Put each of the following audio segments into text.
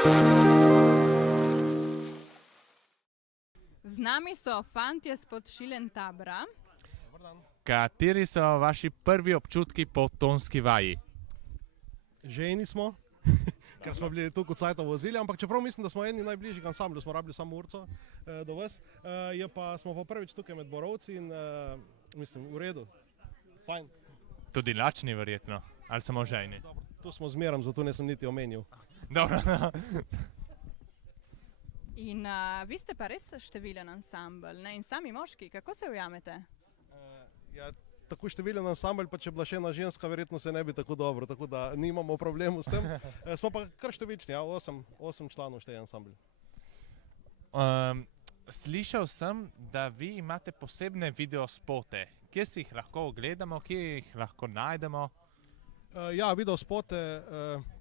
Z nami so fantje spod Šilentabra. Kateri so vaši prvi občutki po tonski vaji? Žejni smo, ker smo bili tu kot cajta vozili, ampak čeprav mislim, da smo eni najbližjih ansambljev, smo rabili samo urco do vas, smo pa prvič tukaj med Borovci in mislim, v redu, fajn. Tudi lačni verjetno, ali samo žejni? Dobro, tu smo zmeram, zato nisem niti omenil. Dobro. In vi ste pa res številen ansambl, ne? In sami moški, kako se ujamete? Ja, tako številen ansambl, pa če bila še ena ženska, verjetno se ne bi tako dobro, tako da nimamo problemu s tem. Smo pa kar številčni, ja, 8 članov šteje ansambl. Slišal sem, da vi imate posebne videospote. Kje si jih lahko ogledamo, kje jih lahko najdemo? Ja, videospote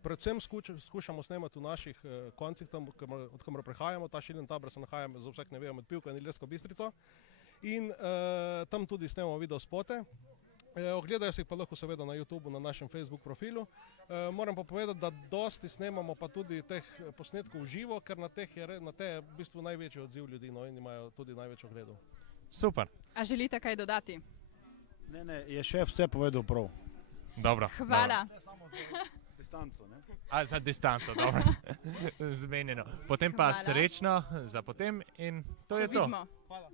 predvsem skušamo snemati v naših koncih, tam, od kamor prihajamo. Ta Šilentabr se nahaja za vsak ne vejo med Pivko in Ilirsko Bistrico. In tam tudi snemamo videospote. Ogledajo se jih pa lahko seveda na YouTubeu, na našem Facebook profilu. Moram pa povedati, da dosti snemamo pa tudi teh posnetkov v živo, ker na te je v bistvu največji odziv ljudi, no, in imajo tudi največ ogledov. Super. A želite kaj dodati? Ne, je šef vse povedal prav. Dobro. Hvala. Ne samo za distanco, ne? A za distanco, dobro. Zmenjeno. Potem pa Hvala. srečno za potem in to Se je to. vidimo. Hvala.